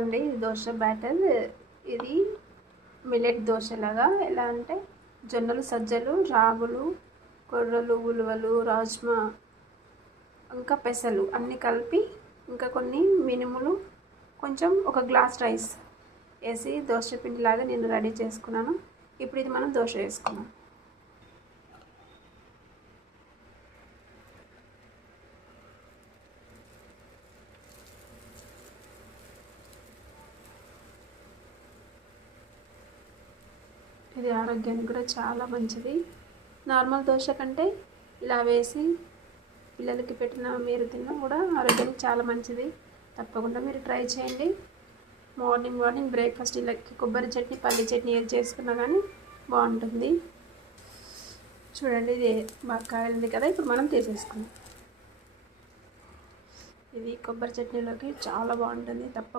ఇదిగోండి ఇది దోశ బ్యాటర్. ఇది మిల్లెట్ దోశలాగా. ఎలా అంటే జొన్నలు, సజ్జలు, రాగులు, కొర్రలు, ఉలువలు, రాజ్మా, ఇంకా పెసలు అన్నీ కలిపి, ఇంకా కొన్ని మినుములు, కొంచెం ఒక గ్లాస్ రైస్ వేసి దోశ పిండిలాగా నేను రెడీ చేసుకున్నాను. ఇప్పుడు ఇది మనం దోశ వేసుకున్నాం. ఇది ఆరోగ్యానికి కూడా చాలా మంచిది. నార్మల్ దోశ కంటే ఇలా వేసి పిల్లలకి పెట్టిన మీరు తిన్నా కూడా ఆరోగ్యానికి చాలా మంచిది. తప్పకుండా మీరు ట్రై చేయండి. మార్నింగ్ బ్రేక్ఫాస్ట్ ఇలా కొబ్బరి చట్నీ, పల్లి చట్నీ ఏది చేసుకున్నా కానీ బాగుంటుంది. చూడండి ఇది బాగా కాలింది కదా, ఇప్పుడు మనం తీసేసుకుందాం. ఇది కొబ్బరి చట్నీలోకి చాలా బాగుంటుంది. తప్పకుండా